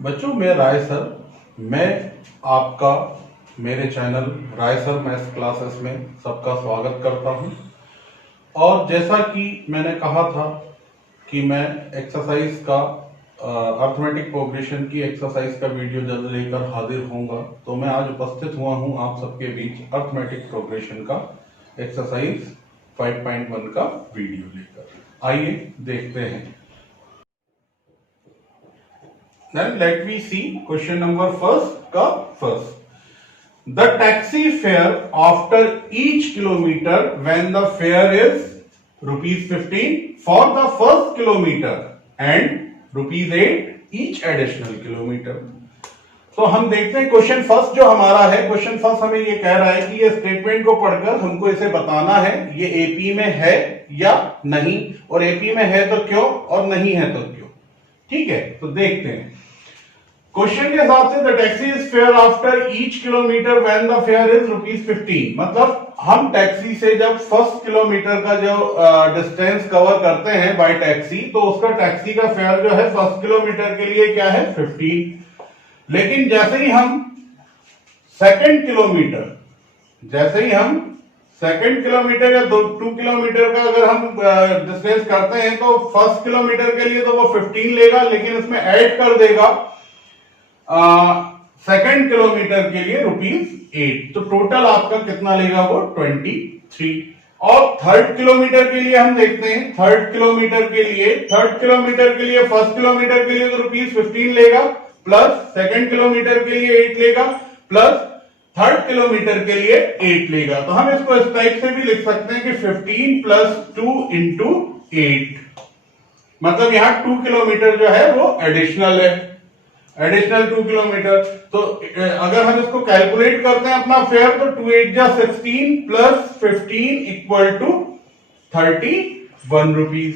बच्चों, मैं राय सर। मैं आपका मेरे चैनल राय सर मैथ्स क्लासेस में सबका स्वागत करता हूं। और जैसा कि मैंने कहा था कि मैं एक्सरसाइज का अर्थमेटिक प्रोग्रेशन की एक्सरसाइज का वीडियो जल्द लेकर हाजिर होऊंगा, तो मैं आज उपस्थित हुआ हूं आप सबके बीच अर्थमेटिक प्रोग्रेशन का एक्सरसाइज 5.1 का वीडियो लेकर। आइए देखते हैं। Then let me see question number first. The taxi fare after each kilometer when the fare is ₹15 for the first kilometer and ₹8 each additional kilometer. तो हम देखते हैं क्वेश्चन फर्स्ट जो हमारा है। क्वेश्चन फर्स्ट हमें ये कह रहा है कि ये स्टेटमेंट को पढ़कर हमको इसे बताना है ये एपी में है या नहीं, और एपी में है तो क्यों और नहीं है तो क्यों। ठीक है, तो देखते हैं। क्वेश्चन के हिसाब से the taxi is fair after each kilometre when the fair is ₹15। मतलब हम टैक्सी से जब फर्स्ट किलोमीटर का जो डिस्टेंस कवर करते हैं बाय टैक्सी, तो उसका टैक्सी का फेयर जो है फर्स्ट किलोमीटर के लिए क्या है 15। लेकिन जैसे ही हम सेकंड किलोमीटर या 2 किलोमीटर का अगर हम डिस्टेंस करते हैं तो फर्स्ट किलोमीटर के लिए तो वो 15 लेगा, लेकिन इसमें ऐड कर देगा सेकंड किलोमीटर के लिए ₹8। तो टोटल आपका कितना लेगा वो 23। और थर्ड किलोमीटर के लिए हम देखते हैं। थर्ड किलोमीटर के लिए फर्स्ट किलोमीटर के लिए तो ₹15 लेगा, प्लस सेकंड किलोमीटर के लिए 8 लेगा, प्लस थर्ड किलोमीटर के लिए 8 लेगा। तो हम इसको इस टाइप से भी लिख सकते हैं कि 15 + 2 × 8। मतलब यहां 2 किलोमीटर जो है वो एडिशनल है, एडिशनल 2 किलोमीटर। तो अगर हम इसको कैलकुलेट करते हैं अपना फेयर, तो 2 8 जा 16 + 15 = 31 रुपीज।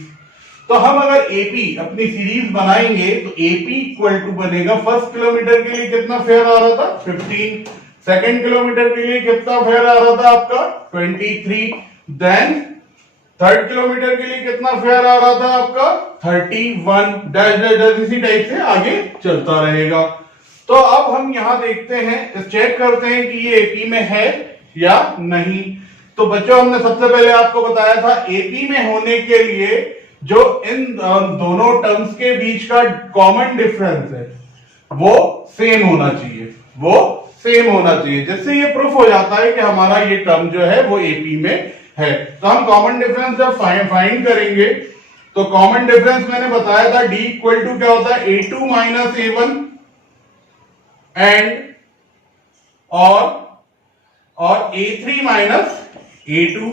तो हम अगर एपी अपनी सीरीज बनाएंगे तो एपी = बनेगा फर्स्ट किलोमीटर के लिए कितना फेयर आ रहा था 15, सेकंड किलोमीटर के लिए कितना फेयर आ रहा था आपका 23, देन थर्ड किलोमीटर के लिए कितना फेयर आ रहा था आपका 31 डैश डैश डैश, इसी टाइप से आगे चलता रहेगा। तो अब हम यहां देखते हैं, चेक करते हैं कि ये एपी में है या नहीं। तो बच्चों, हमने सबसे पहले आपको बताया था एपी में होने के लिए जो इन दोनों टर्म्स के बीच का कॉमन डिफरेंस है वो सेम होना चाहिए, जिससे ये प्रूफ हो जाता है कि हमारा ये टर्म जो है वो एपी में है। तो हम कॉमन डिफरेंस जब फाइंड करेंगे तो कॉमन डिफरेंस मैंने बताया था D = क्या होता है A2 - A1 एंड और A3 - A2।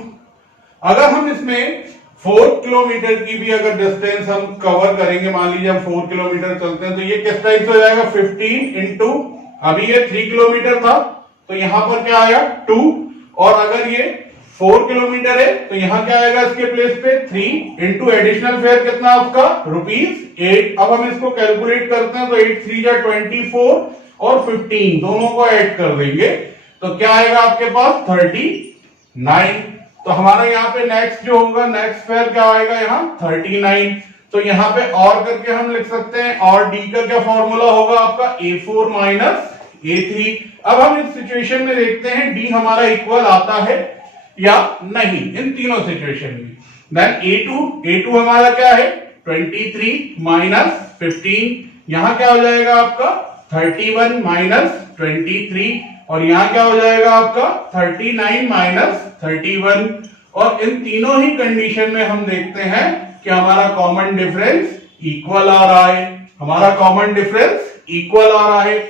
अगर हम इसमें 4 किलोमीटर की भी अगर डिस्टेंस हम कवर करेंगे, मान लीजिए हम 4 किलोमीटर चलते हैं, तो ये किस टाइप से हो जाएगा 15 × अभी ये 3 किलोमीटर था तो यहां पर क्या आया 2, और अगर ये 4 किलोमीटर है तो यहां क्या आएगा इसके प्लेस पे 3 × एडिशनल फेयर कितना आपका ₹8। अब हम इसको कैलकुलेट करते हैं तो 8 3 जा 24 और 15 दोनों को ऐड कर देंगे तो क्या आएगा आपके पास 39। तो हमारा यहाँ पे नेक्स्ट जो होगा नेक्स्ट फेयर क्या आएगा यहाँ 39। तो यहाँ पे और करके हम लिख सकते हैं, और डी का क्या फॉर्मूला होगा आपका A4 - A3। अब हम इस सिचुएशन में देखते हैं डी हमारा इक्वल आता है या नहीं इन तीनों सिचुएशन में। देन A2 हमारा क्या है 23 - 15, यहां क्या हो जाएगा आपका 31 - 23, और यहां क्या हो जाएगा आपका 39 - 31। और इन तीनों ही कंडीशन में हम देखते हैं कि हमारा कॉमन डिफरेंस इक्वल आ रहा है, 8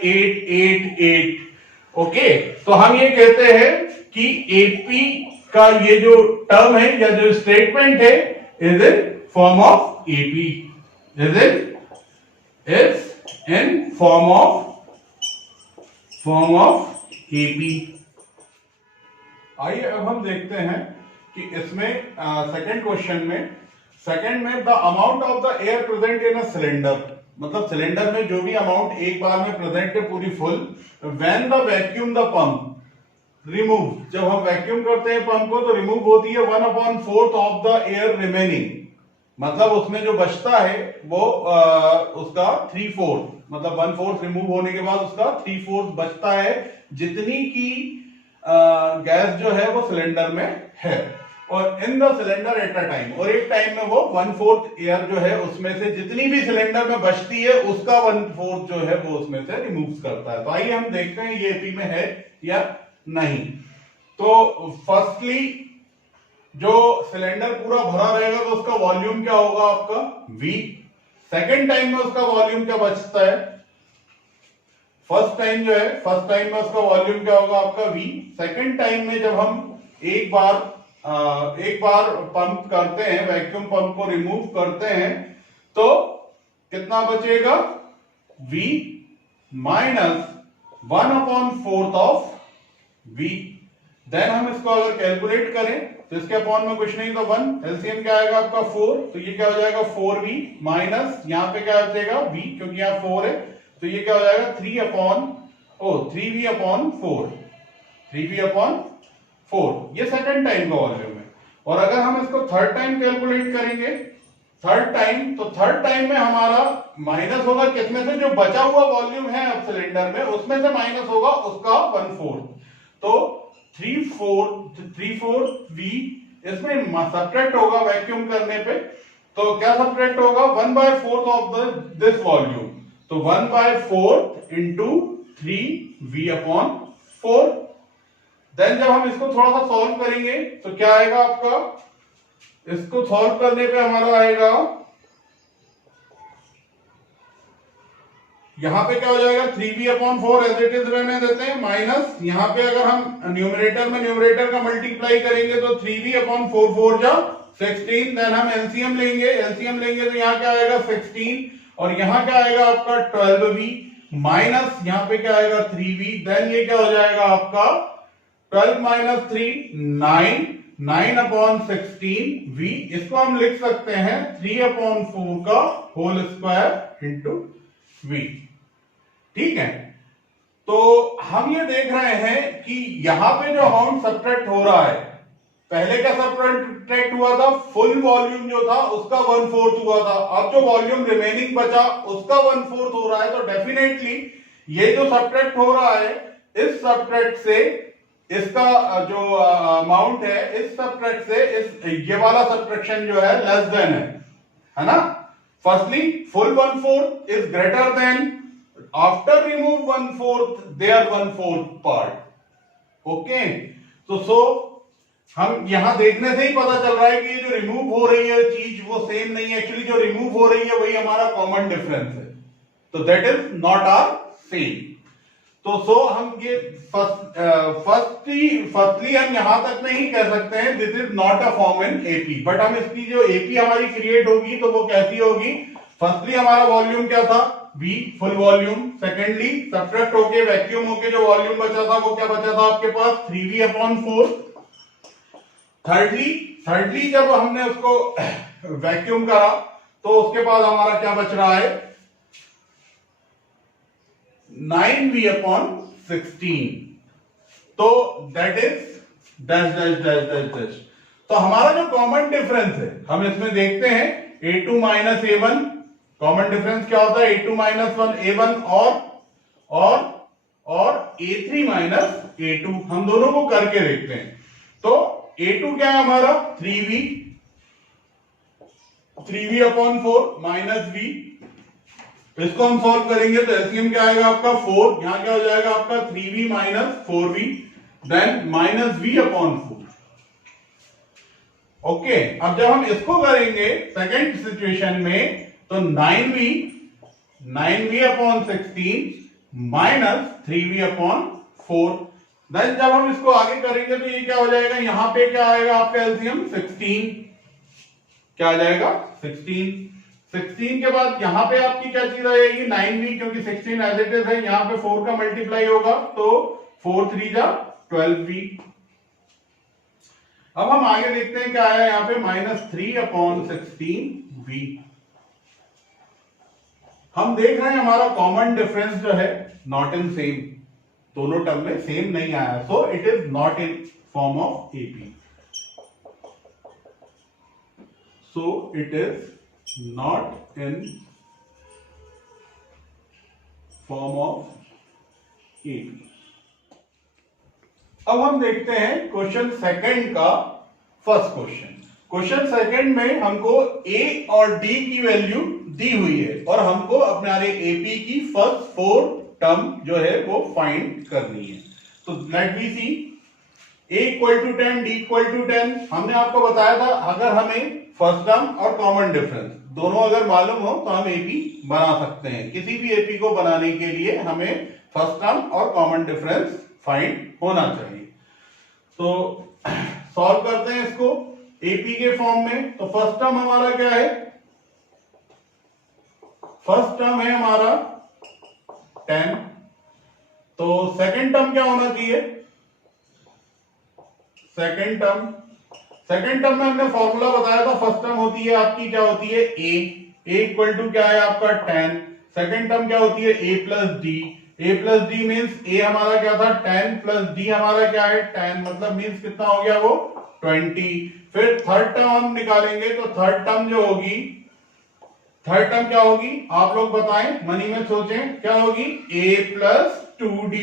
8 8। ओके, तो हम ये कहते हैं कि एपी का ये जो टर्म है या जो स्टेटमेंट है is in form of AP, is in form of AP. आइए अब हम देखते हैं कि इसमें सेकंड में the amount of the air present in a cylinder, मतलब सिलेंडर में जो भी अमाउंट एक बार में प्रेजेंट है पूरी full, when the vacuum the pump remove, जब हम वैक्यूम करते हैं पंप को तो रिमूव होती है 1/4 ऑफ द एयर रिमेनिंग, मतलब उसमें जो बचता है वो उसका 3/4 मतलब 1/4 रिमूव होने के बाद उसका 3/4 बचता है, जितनी की गैस जो है वो सिलेंडर में है, और in the cylinder at a time, और एक टाइम में वो 1/4 एयर जो है उसमें से जितनी भी सिलेंडर में बचती है उसका 1/4 जो है वो उसमें से रिमूव करता है। तो आइए हम देखते हैं ये एपी में है या नहीं। तो फर्स्टली जो सिलेंडर पूरा भरा रहेगा तो उसका वॉल्यूम क्या होगा आपका V। सेकेंड टाइम में उसका वॉल्यूम क्या बचता है, फर्स्ट टाइम में उसका वॉल्यूम क्या होगा आपका V। सेकेंड टाइम में जब हम एक बार पंप करते हैं, वैक्यूम पंप को रिमूव करते हैं, तो कितना बचेगा V minus 1/4 of V। Then हम इसको अगर कैलकुलेट करें तो इसके अपॉन में कुछ नहीं तो 1, एलसीएम क्या आएगा आपका 4, तो ये क्या हो जाएगा 4V माइनस यहां पे क्या बचेगा V, क्योंकि यहां 4 है, तो ये क्या हो जाएगा 3V अपॉन 4, ये सेकंड टाइम का वॉल्यूम है। और अगर हम इसको थर्ड टाइम कैलकुलेट करेंगे, थर्ड टाइम में हमारा माइनस होगा किसमें से, जो बचा हुआ वॉल्यूम है अब सिलेंडर में उसमें से माइनस होगा उसका 1/4, तो 3/4 V इसमें सब्ट्रैक्ट होगा वैक्यूम करने पे, तो क्या सब्ट्रैक्ट होगा 1/4 ऑफ दिस वॉल्यूम, तो 1/4 इंटू 3V/4। देन जब हम इसको थोड़ा सा सॉल्व करेंगे तो क्या आएगा आपका, इसको सॉल्व करने पे हमारा आएगा, यहां पे क्या हो जाएगा 3V/4 एज इट इज रहने देते हैं, माइनस यहां पे अगर हम न्यूमरेटर का मल्टीप्लाई करेंगे तो 3V/4 4 जा 16, देन हम एलसीएम लेंगे तो यहां क्या आएगा 16, और यहां क्या आएगा आपका 12V माइनस यहां पे क्या आएगा 3V, देन ये क्या हो जाएगा आपका 12 माइनस 3 9/16V। इसको हम लिख सकते हैं 3/4 का होल स्क्वायर इंटू V। ठीक है, तो हम ये देख रहे हैं कि यहां पे जो अमाउंट सब्ट्रैक्ट हो रहा है, पहले क्या सब्ट्रैक्ट हुआ था, फुल वॉल्यूम जो था उसका 1/4 हुआ था, अब जो वॉल्यूम रिमेनिंग बचा उसका 1/4 हो रहा है, तो डेफिनेटली ये जो सब्ट्रैक्ट हो रहा है इस सब्ट्रैक्ट से इसका जो अमाउंट है, इस सब्ट्रैक्ट से ये वाला सब्ट्रैक्शन जो है लेस देन है ना। Firstly full 1/4 is greater than after remove 1/4 there 1/4 part. Okay, तो सो हम यहां देखने से ही पता चल रहा है कि ये जो रिमूव हो रही है चीज वो सेम नहीं है, एक्चुअली जो रिमूव हो रही है वही हमारा कॉमन डिफरेंस है, तो that is not are same. तो सो हम ये फर्स्टली हम यहां तक नहीं कह सकते हैं this is not a form in AP, but हम इसकी जो एपी हमारी क्रिएट होगी तो वो कैसी होगी, फर्स्टली हमारा वॉल्यूम क्या था V full volume, secondly subtract होके वैक्यूम होके जो वॉल्यूम बचा था वो क्या बचा था आपके पास 3V/4, थर्डली जब हमने उसको वैक्यूम करा तो उसके बाद हमारा क्या बच रहा है 9V/16, तो that is dash dash dash dash dash. तो हमारा जो कॉमन डिफरेंस है हम इसमें देखते हैं A2 minus A1, common difference क्या होता है A2 माइनस 1 A1 और A3 माइनस A2, हम दोनों को करके देखते हैं। तो A2 क्या है हमारा 3V/4 माइनस V, इसको हम सॉल्व करेंगे तो एलसीएम क्या आएगा आपका 4, यहां क्या हो जाएगा आपका 3V minus 4V, then minus V/4। Okay, अब जब हम इसको करेंगे सेकेंड सिचुएशन में तो 9V/16 माइनस 3V/4, देन जब हम इसको आगे करेंगे तो ये क्या हो जाएगा, यहां पे क्या आएगा आपका एलसीएम 16, क्या आ जाएगा 16 के बाद यहां पे आपकी क्या चीज आएगी 9V, क्योंकि 16 एज इट इज है, यहां पे 4 का मल्टीप्लाई होगा तो 4 3 जा 12V। अब हम आगे देखते हैं क्या आया यहां पे -3/16V। हम देख रहे हैं हमारा कॉमन डिफरेंस जो है नॉट इन सेम, दोनों टर्म में सेम नहीं आया, so it is not in form of AP, so it is not in form of AP. अब हम देखते हैं क्वेश्चन सेकंड का फर्स्ट क्वेश्चन। क्वेश्चन सेकंड में हमको ए और डी की वैल्यू दी हुई है और हमको हमारे एपी की फर्स्ट 4 टर्म जो है वो फाइंड करनी है। तो let we see a equal to 10, d equal to 10। हमने आपको बताया था अगर हमें फर्स्ट टर्म और कॉमन डिफरेंस दोनों अगर मालूम हो तो हम एपी बना सकते हैं। किसी भी एपी को बनाने के लिए हमें फर्स्ट टर्म और कॉमन डिफरेंस फाइंड होना चाहिए। तो सॉल्व करते हैं इसको एपी के फॉर्म में। तो फर्स्ट टर्म हमारा क्या है? फर्स्ट टर्म है हमारा 10। तो सेकंड टर्म क्या होना चाहिए? सेकंड टर्म में हमने फॉर्मूला बताया था। फर्स्ट टर्म होती है आपकी क्या होती है? ए इक्वल टू क्या है आपका 10। सेकंड टर्म क्या होती है? ए प्लस डी मीन्स ए हमारा क्या था 10 प्लस डी हमारा क्या है 10, मतलब मीन्स कितना हो गया वो 20। फिर थर्ड टर्म हम निकालेंगे तो थर्ड टर्म क्या होगी आप लोग बताएं, मनी में सोचें क्या होगी? a plus 2d।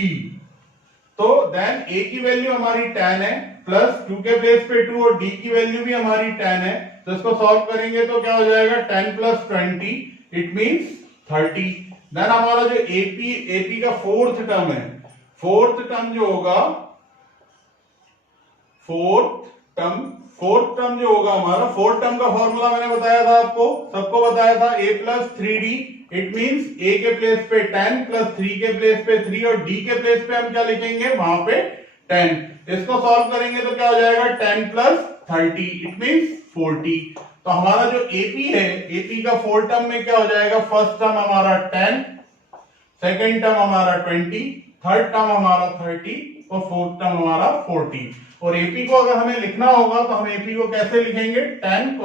तो देन a की वैल्यू हमारी 10 है प्लस 2 के प्लेस पे 2 और d की वैल्यू भी हमारी 10 है। तो इसको सॉल्व करेंगे तो क्या हो जाएगा 10 प्लस 20 इट मीन्स 30। देन हमारा जो एपी का फोर्थ टर्म है, फोर्थ टर्म जो होगा हमारा फोर्थ टर्म का फॉर्मूला मैंने बताया था आपको, सबको बताया था a plus 3d। It means a के प्लेस पे 10 प्लस 3 के प्लेस पे 3 और d के प्लेस पे हम क्या लिखेंगे वहां पे 10। इसको सॉल्व करेंगे तो क्या हो जाएगा 10 प्लस 30 इट मीन्स 40। तो हमारा जो एपी है, एपी का फोर्थ टर्म में क्या हो जाएगा? फर्स्ट टर्म हमारा 10, सेकेंड टर्म हमारा 20, थर्ड टर्म हमारा 30 और फोर्थ टर्म हमारा 40। और एपी को अगर हमें लिखना होगा तो हम एपी को कैसे लिखेंगे? 10,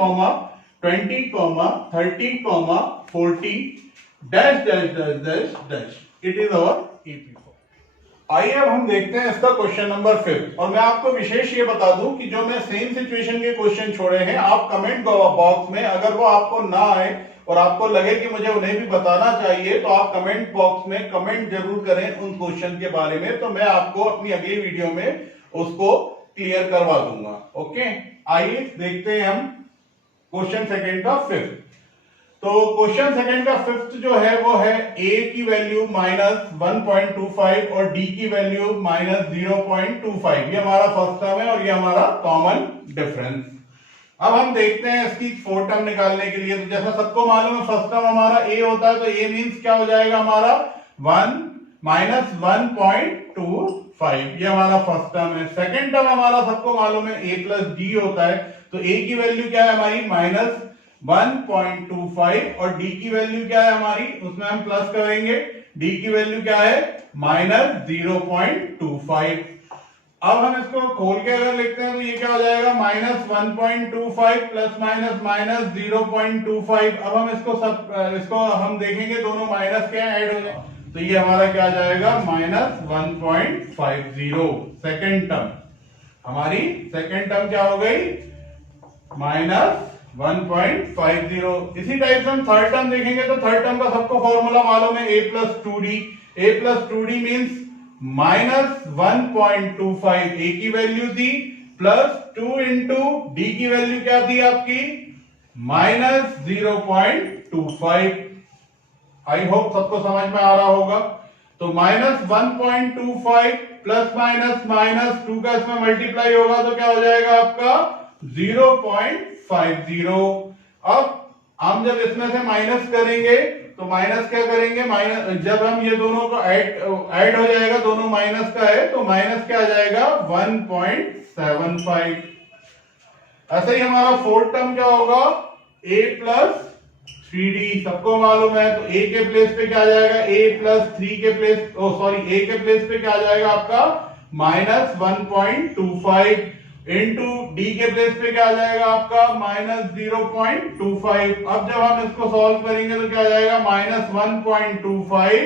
20, 30, 40 dash dash dash dash dash. It is our AP. आइए अब हम देखते हैं इसका क्वेश्चन नंबर 5। और मैं आपको विशेष ये बता दूं कि जो मैं सेम सिचुएशन के क्वेश्चन छोड़े हैं आप कमेंट बॉक्स में अगर वो आपको ना आए और आपको लगे कि मुझे उन्हें भी बताना चाहिए तो आप कमेंट बॉक्स में कमेंट जरूर करें उन क्वेश्चन के बारे में, तो मैं आपको अपनी अगली वीडियो में उसको क्लियर करवा दूंगा। ओके, आइए देखते हैं हम क्वेश्चन सेकंड का 5। तो क्वेश्चन सेकंड का 5th जो है वो है a की वैल्यू -1.25 और d की वैल्यू -0.25। ये हमारा फर्स्ट टर्म है और ये हमारा कॉमन डिफरेंस। अब हम देखते हैं इसकी फोर्थ टर्म निकालने के लिए। तो जैसा सबको मालूम है फर्स्ट टर्म हमारा a होता है, तो a मींस क्या हो जाएगा हमारा 1 -1.25। ये हमारा फर्स्ट टर्म है। सेकंड टर्म हमारा सबको मालूम है a प्लस d होता है, तो a की वैल्यू क्या है हमारी -1.25 और d की वैल्यू क्या है हमारी, उसमें हम प्लस करेंगे, d की वैल्यू क्या है -0.25। अब हम इसको खोल के अगर लिखते हैं तो ये क्या हो जाएगा -1.25 प्लस -0.25। अब हम इसको हम देखेंगे दोनों माइनस क्या ऐड हो जाए, तो ये हमारा क्या आ जाएगा -1.50। सेकेंड टर्म हमारी सेकेंड टर्म क्या हो गई -1.50। इसी टाइप से हम थर्ड टर्म देखेंगे तो थर्ड टर्म का सबको फॉर्मूला मालूम है a plus 2d means -1.25। a की वैल्यू थी प्लस 2 इंटू डी की वैल्यू क्या थी आपकी -0.25। आई होप सबको समझ में आ रहा होगा। तो -1.25 प्लस माइनस 2 का इसमें मल्टीप्लाई होगा तो क्या हो जाएगा आपका 0.50। अब हम जब इसमें से माइनस करेंगे तो माइनस क्या करेंगे, जब हम ये दोनों को ऐड हो जाएगा, दोनों माइनस का है तो माइनस क्या आ जाएगा 1.75। ऐसे ही हमारा फोर्थ टर्म क्या होगा a प्लस 3d, सबको मालूम है, तो a के प्लेस पे क्या आ जाएगा a प्लस 3 के प्लेस a के प्लेस पे क्या आ जाएगा आपका -1.25 इंटू डी के प्लेस पे क्या आ जाएगा आपका -0.25। अब जब हम इसको सॉल्व करेंगे तो क्या आ जाएगा -1.25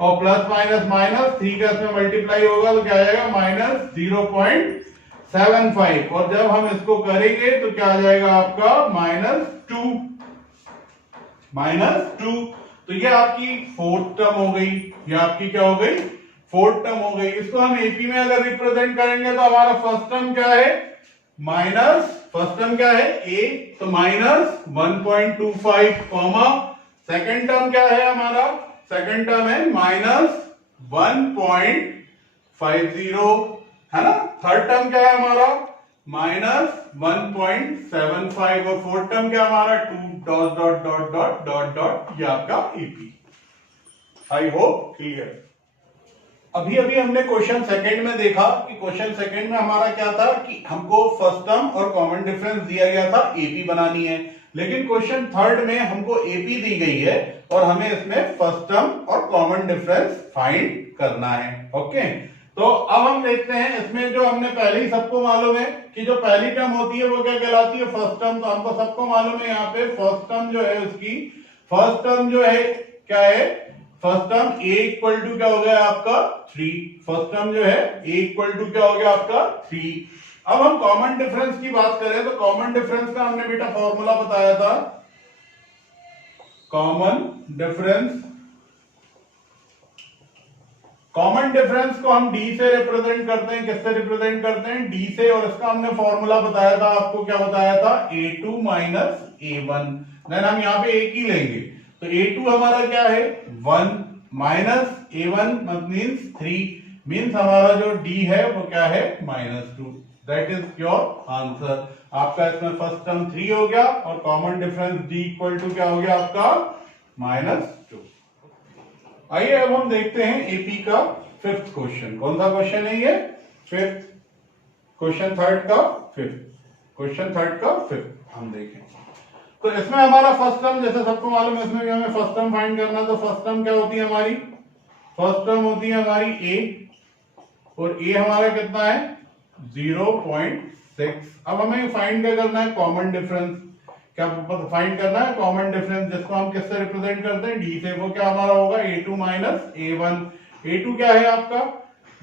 और प्लस माइनस 3 का इसमें मल्टीप्लाई होगा तो क्या आ जाएगा -0.75 और जब हम इसको करेंगे तो क्या आ जाएगा आपका -2। तो तो ये आपकी फोर्थ टर्म हो गई, ये आपकी क्या हो गई, फोर्थ टर्म हो गई। इसको हम एपी में अगर रिप्रेजेंट करेंगे तो हमारा फर्स्ट टर्म क्या है, माइनस, फर्स्ट टर्म क्या है ए, तो माइनस 1.25 कॉमा, सेकेंड टर्म क्या है हमारा, सेकेंड टर्म है माइनस 1.50, है ना। थर्ड टर्म क्या है हमारा माइनस 1.75 और फोर्थ टर्म क्या हमारा 2 dot dot dot dot dot dot, ये आपका ईपी। I hope clear. अभी अभी हमने क्वेश्चन सेकंड में देखा कि क्वेश्चन सेकंड में हमारा क्या था कि हमको फर्स्ट टर्म और कॉमन डिफरेंस दिया गया था, एपी बनानी है। लेकिन क्वेश्चन थर्ड में हमको एपी दी गई है और हमें इसमें फर्स्ट टर्म और कॉमन डिफरेंस फाइंड करना है। ओके, तो अब हम देखते हैं इसमें जो हमने पहले ही सबको मालूम है कि जो पहली टर्म होती है वो क्या कहलाती है, फर्स्ट टर्म। तो हमको सबको मालूम है यहाँ पे फर्स्ट टर्म जो है उसकी, फर्स्ट टर्म जो है क्या है, first term a equal to क्या हो गया आपका 3, फर्स्ट टर्म जो है a इक्वल टू क्या हो गया आपका 3। अब हम कॉमन डिफरेंस की बात करें तो कॉमन डिफरेंस का हमने बेटा फॉर्मूला बताया था, कॉमन डिफरेंस, कॉमन डिफरेंस को हम d से रिप्रेजेंट करते हैं, किससे रिप्रेजेंट करते हैं, d से, और इसका हमने फॉर्मूला बताया था आपको, क्या बताया था, a2 माइनस a1। देन हम यहाँ पे एक ही लेंगे, तो a2 हमारा क्या है 1 माइनस a1 मीन्स 3, मीन्स हमारा जो d है वो क्या है -2। That is your answer. आपका इसमें फर्स्ट टर्म 3 हो गया और common difference d equal to क्या हो गया आपका -2। आइए अब हम देखते हैं एपी का फिफ्थ क्वेश्चन। कौन सा क्वेश्चन है ये, फिफ्थ, क्वेश्चन थर्ड का फिफ्थ, क्वेश्चन थर्ड का फिफ्थ हम देखें। तो इसमें हमारा फर्स्ट टर्म जैसे सबको मालूम है, इसमें भी हमें फर्स्ट टर्म फाइंड करना। तो फर्स्ट टर्म क्या होती है हमारी, फर्स्ट टर्म होती है हमारी a, और a हमारा कितना है 0.6। अब हमें फाइंड क्या करना है, कॉमन डिफरेंस। क्या फाइंड करना है, कॉमन डिफरेंस, जिसको हम किससे रिप्रेजेंट करते हैं, d से। वो क्या हमारा होगा a2 माइनस a1। a2 क्या है आपका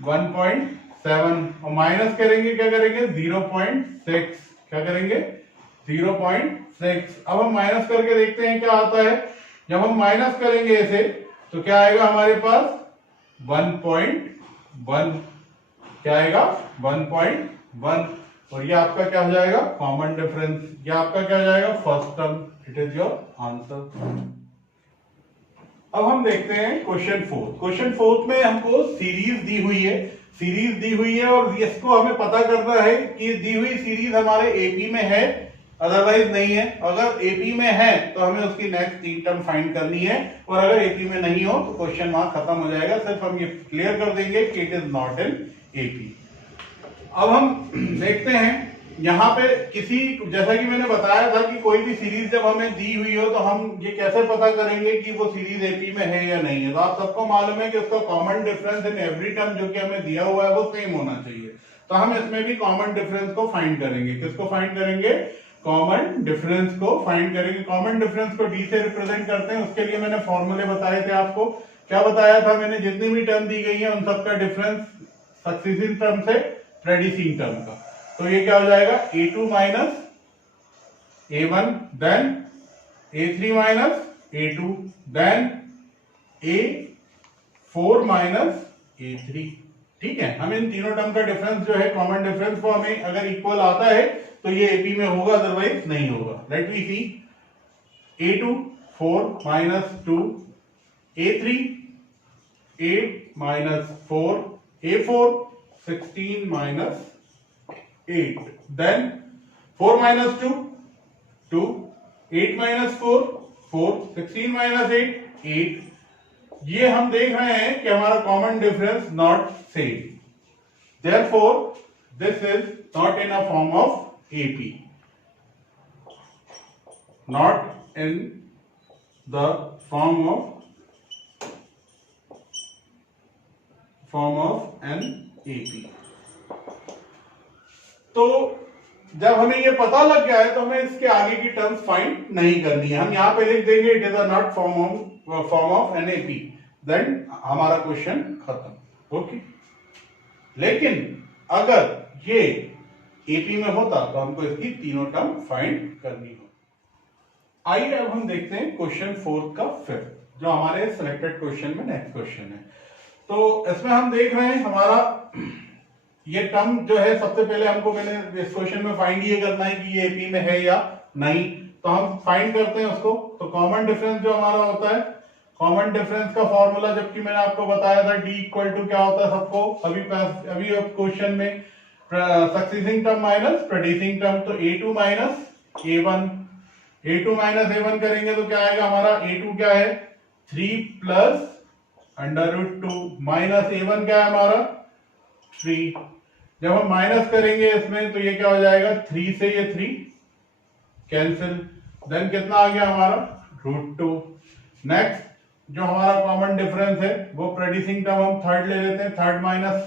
1.7 और माइनस करेंगे, क्या करेंगे 0.6, क्या करेंगे 0.6। अब हम माइनस करके देखते हैं क्या आता है। जब हम माइनस करेंगे ऐसे तो क्या आएगा हमारे पास 1.1, क्या आएगा 1.1, और ये आपका क्या हो जाएगा कॉमन डिफरेंस, ये आपका क्या हो जाएगा first term. It is your answer. अब हम देखते हैं क्वेश्चन फोर्थ। क्वेश्चन फोर्थ में हमको सीरीज दी हुई है, सीरीज दी हुई है और इसको हमें पता करना है कि दी हुई सीरीज हमारे एपी में है, अदरवाइज नहीं है। अगर एपी में है तो हमें उसकी नेक्स्ट 3 टर्म फाइंड करनी है, और अगर एपी में नहीं हो तो क्वेश्चन वहां खत्म हो जाएगा। सिर्फ हम ये क्लियर कर देंगे कि it is not in AP. अब हम देखते हैं यहाँ पे किसी, जैसा कि मैंने बताया था कि कोई भी सीरीज जब हमें दी हुई हो तो हम ये कैसे पता करेंगे कि वो सीरीज एपी में है या नहीं है। तो आप सबको मालूम है कि उसका common difference in every term जो कि हमें दिया हुआ है वो सेम होना चाहिए। तो हम इसमें भी कॉमन डिफरेंस को फाइंड करेंगे। किसको फाइंड करेंगे, कॉमन डिफरेंस को फाइंड करेंगे। कॉमन डिफरेंस को डी से रिप्रेजेंट करते हैं, उसके लिए मैंने फॉर्मूले बताए थे आपको। क्या बताया था मैंने, जितनी भी टर्म दी गई है उन सबका डिफरेंस सक्सेसिव टर्म से प्रेडिसिंग टर्म का। तो ये क्या हो जाएगा a2 minus a1, then a3 minus a2, then a4 minus a3। ठीक है, हम इन तीनों टर्म का डिफरेंस जो है कॉमन डिफरेंस को हमें अगर इक्वल आता है तो ये एपी में होगा, अदरवाइज नहीं होगा। Let we see, a2 4 minus 2, a3 8 minus 4, a4 16 minus 8, then 4 minus 2 2, 8 minus 4 4, 16 minus 8 8। ये हम देख रहे हैं कि हमारा common difference not same, therefore this is not in a form of AP, not in the form of an AP। तो जब हमें ये पता लग गया है तो हमें इसके आगे की टर्म्स फाइंड नहीं करनी है। हम यहां पे लिख देंगे it is a not form of an AP, देन हमारा क्वेश्चन खत्म। ओके, लेकिन अगर ये एपी में होता तो हमको इसकी तीनों टर्म फाइंड करनी हो। आइए अब हम देखते हैं क्वेश्चन फोर्थ का फिफ्थ। जो हमारे सिलेक्टेड क्वेश्चन में नेक्स्ट क्वेश्चन है। तो इसमें हम देख रहे हैं हमारा ये टर्म जो है, सबसे पहले हमको मैंने इस क्वेश्चन में फाइंड ये करना है कि ये एपी में है या नहीं। तो हम फाइंड करते हैं उसको। तो कॉमन डिफरेंस जो हमारा होता है, कॉमन डिफरेंस का फॉर्मूला जबकि मैंने आपको बताया था डी इक्वल टू क्या होता है सबको, अभी क्वेश्चन में सक्सीसिंग टर्म माइनस प्रेडिसिंग टर्म। तो a2 minus a1, a2 minus a1 करेंगे तो क्या आएगा हमारा, a2 क्या है 3 plus under root 2 minus a1 क्या है हमारा 3। जब हम माइनस करेंगे इसमें तो ये क्या हो जाएगा, 3 से ये 3 कैंसिल, देन कितना आ गया हमारा रूट 2। नेक्स्ट जो हमारा कॉमन डिफरेंस है वो प्रेडिसिंग टर्म हम थर्ड ले लेते हैं, थर्ड माइनस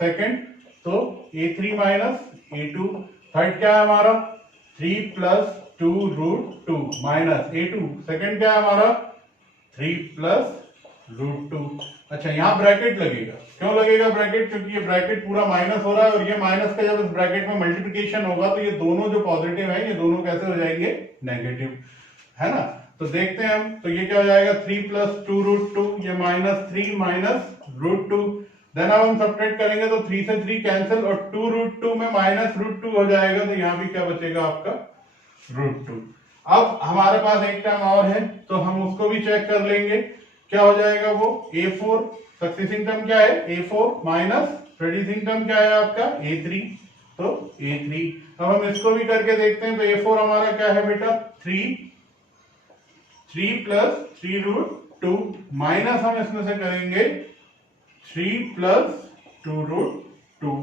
सेकंड, तो a3 माइनस a2। थर्ड क्या है हमारा 3 plus 2 root 2 minus a2, second क्या है हमारा 3 प्लस रूट 2। अच्छा यहाँ ब्रैकेट लगेगा, क्यों लगेगा ब्रैकेट, क्योंकि ये ब्रैकेट पूरा माइनस हो रहा है और ये माइनस का जब इस ब्रैकेट में मल्टीप्लिकेशन होगा तो ये दोनों जो पॉजिटिव है ये दोनों कैसे हो जाएंगे, नेगेटिव, है ना। तो देखते हैं हम, तो ये क्या हो जाएगा 3 प्लस 2 रूट 2, ये माइनस 3 माइनस रूट 2। देन अब हम सब्ट्रैक्ट करेंगे तो 3 से 3 कैंसिल और 2 रूट 2 में माइनस रूट 2 हो जाएगा, तो यहाँ भी क्या बचेगा आपका रूट 2। अब हमारे पास एक टर्म और है तो हम उसको भी चेक कर लेंगे, क्या हो जाएगा वो a4, सक्सीसिंग टर्म क्या है a4 माइनस प्रेडिसिंग टर्म क्या है आपका a3, तो a3। अब हम इसको भी करके देखते हैं, तो a4 हमारा क्या है बेटा 3 प्लस 3 रूट 2 माइनस हम इसमें से करेंगे 3 प्लस 2 रूट 2,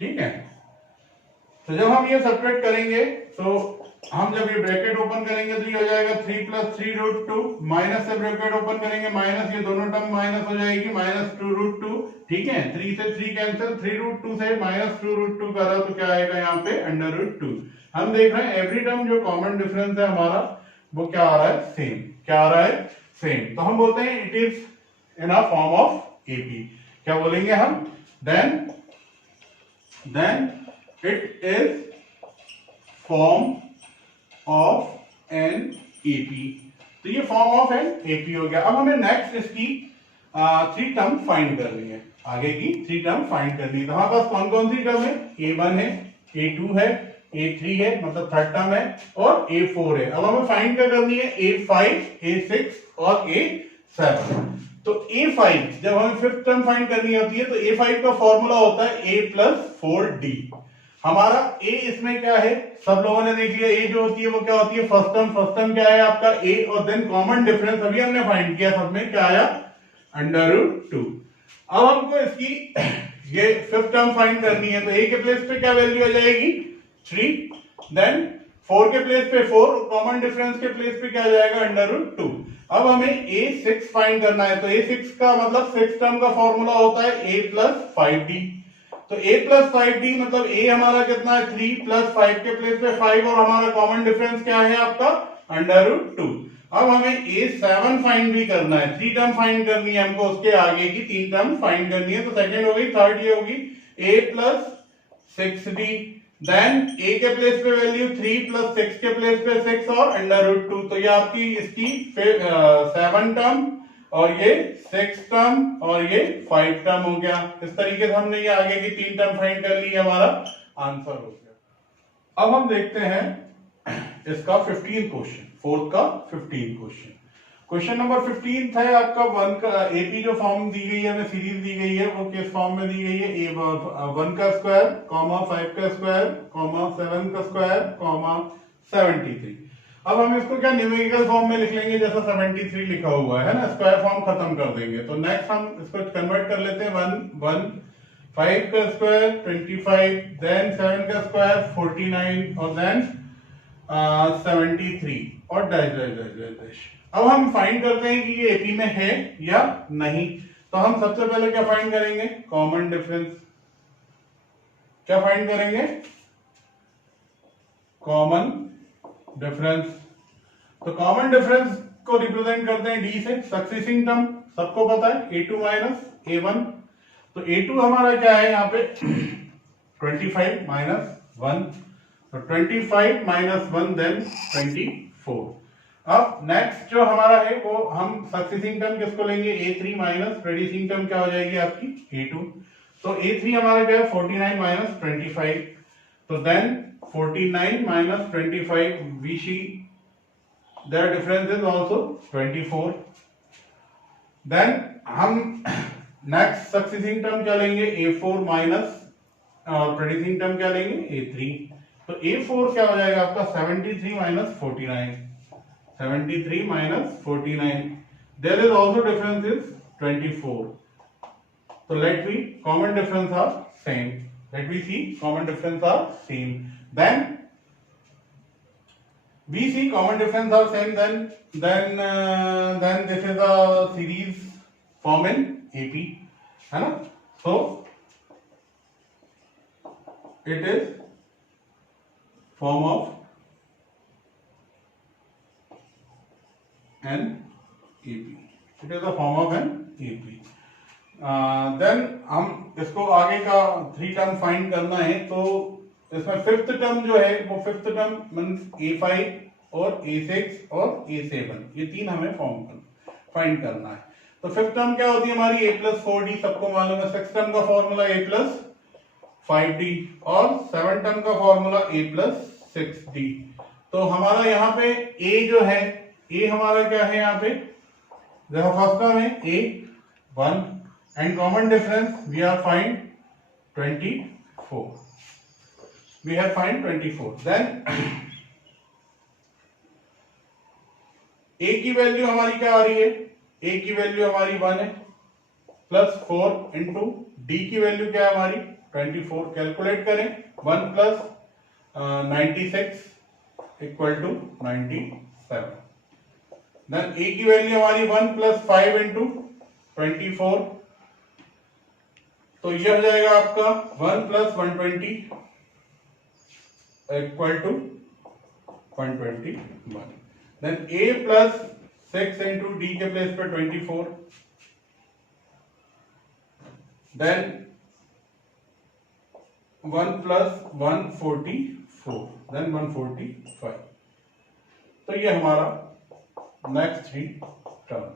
ठीक है। तो जब हम ये सब्ट्रैक्ट करेंगे तो हम जब ये ब्रैकेट ओपन करेंगे तो ये हो जाएगा 3 प्लस 3 रूट 2, माइनस से ब्रैकेट ओपन करेंगे माइनस, ये दोनों टर्म माइनस हो जाएगी, माइनस 2 रूट 2, ठीक है। 3 से 3 कैंसिल, 3 रूट 2 से माइनस 2 रूट 2 करा तो क्या आएगा यहाँ पे अंडर रूट 2। हम देख रहे हैं एवरी टर्म जो कॉमन डिफरेंस है हमारा वो क्या आ रहा है, सेम, क्या आ रहा है सेम। तो हम बोलते हैं it is in a form of AP. क्या बोलेंगे हम, then it is form of an AP. तो ये फॉर्म ऑफ एन एपी हो गया। अब हमें नेक्स्ट इसकी 3 टर्म फाइंड करनी है, आगे की 3 टर्म फाइंड करनी है। तो हमारे पास कौन कौन सी टर्म है, a1 है, a2 है, a3 है, मतलब थर्ड टर्म है, और a4 है। अब हमें फाइंड क्या करनी है, a5, a6 और a7। तो a5 जब हमें फिफ्थ टर्म फाइंड करनी होती है तो a5 का फॉर्मूला होता है a प्लस 4d। हमारा a इसमें क्या है, सब लोगों ने देख लिया, a जो होती है वो क्या होती है फर्स्ट टर्म क्या है आपका a, और देन कॉमन डिफरेंस अभी हमने फाइंड किया, सब में क्या आया अंडर रूट 2। अब हमको इसकी ये फिफ्थ टर्म फाइंड करनी है, तो a के प्लेस पे क्या वैल्यू आ जाएगी 3, देन 4 के प्लेस पे 4, कॉमन डिफरेंस के प्लेस पे क्या आ जाएगा अंडर रूट 2। अब हमें a6 फाइंड करना है, तो a6 का मतलब सिक्स टर्म का फॉर्मूला होता है a प्लस 5d। तो a प्लस 5d मतलब a हमारा कितना है 3 प्लस 5 के प्लेस पे 5, और हमारा कॉमन डिफरेंस क्या है आपका अंडर रूट 2। अब हमें a7 फाइंड भी करना है, 3 टर्म फाइंड करनी है हमको, उसके आगे की 3 टर्म फाइंड करनी है। तो सेकंड हो गई, थर्ड ये होगी a plus 6d, then a के प्लेस पे वैल्यू 3 प्लस 6 के प्लेस पे 6 और अंडर रूट 2। तो ये आपकी इसकी 7 टर्म और ये 6 टर्म और ये 5 टर्म हो गया। इस तरीके से हमने ये आगे की 3 टर्म फाइंड कर ली, हमारा आंसर हो गया। अब हम देखते हैं इसका 15 क्वेश्चन, फोर्थ का 15 क्वेश्चन। क्वेश्चन नंबर 15 है आपका 1 का एपी जो फॉर्म दी गई है, हमें सीरीज दी गई है, वो किस फॉर्म में दी गई है, ए 1 का स्क्वायर, 5 का स्क्वायर, 7 का स्क्वायर, 73। अब हम इसको क्या न्यूमेरिकल फॉर्म में लिख लेंगे, जैसा 73 लिखा हुआ है ना, स्क्वायर फॉर्म खत्म कर देंगे। तो नेक्स्ट हम इसको कन्वर्ट कर लेते हैं, 1 5 का स्क्वायर 25, देन 7 का स्क्वायर 49 और देन 73 और dash dash dash dash dash. अब हम फाइंड करते हैं कि ये एपी में है या नहीं। तो हम सबसे पहले क्या फाइंड करेंगे, कॉमन डिफरेंस। क्या फाइंड करेंगे, कॉमन डिफरेंस। तो कॉमन डिफरेंस को रिप्रेजेंट करते हैं डी से, सक्सेसिंग टर्म सबको पता है a2 माइनस a1। तो a2 हमारा क्या है यहाँ पे 25 माइनस 1, तो 25 माइनस 1 देन 24। अब नेक्स्ट जो हमारा है वो हम सक्सेसिंग टर्म किसको लेंगे, A3 माइनस रिड्यूसिंग टर्म क्या हो जाएगी आपकी A2। तो A3 हमारा क्या है 49 माइनस 25, तो then 49 minus 25 we see their difference is also 24। Then हम नेक्स्ट सक्सेसिंग टर्म क्या लेंगे A4 माइनस और प्रोड्यूसिंग टर्म क्या लेंगे A3। तो A4 क्या हो जाएगा आपका 73 minus 49, 73 minus 49, there is also difference is 24, so let me common difference are same, let me see common difference are same, then we see common difference are same, then this is a series form in AP, है ना। so it is form of an AP, it is a form of an AP। Then हम इसको आगे का 3 term find करना है, तो इसमें फिफ्थ टर्म जो है वो फिफ्थ टर्म मींस A5 और A6 और A7, ये 3 हमें फाइंड करना है। तो फिफ्थ टर्म क्या होती है हमारी A+4D, सबको मालूम है। सिक्स टर्म का फॉर्मूला A+5D और सेवन टर्म का फॉर्मूला A+6D। तो हमारा यहाँ पे A जो है, A हमारा क्या है यहाँ पे, देखो फर्स्ट टर्म है A1 and common difference we are find 24, we have find 24। Then A की वैल्यू हमारी क्या आ रही है, A की वैल्यू हमारी 1 है प्लस 4 इंटू D की वैल्यू क्या है हमारी 24, कैलकुलेट करें 1 plus 96 equal to 97। Then A की वैल्यू हमारी 1 प्लस 5 इंटू 24, तो ये हो जाएगा आपका 1 plus 120 equal to 121। Then A plus 6 into D के प्लेस पे 24, देन 1 प्लस 144, देन 145। तो ये हमारा नेक्स्ट 3 टर्म।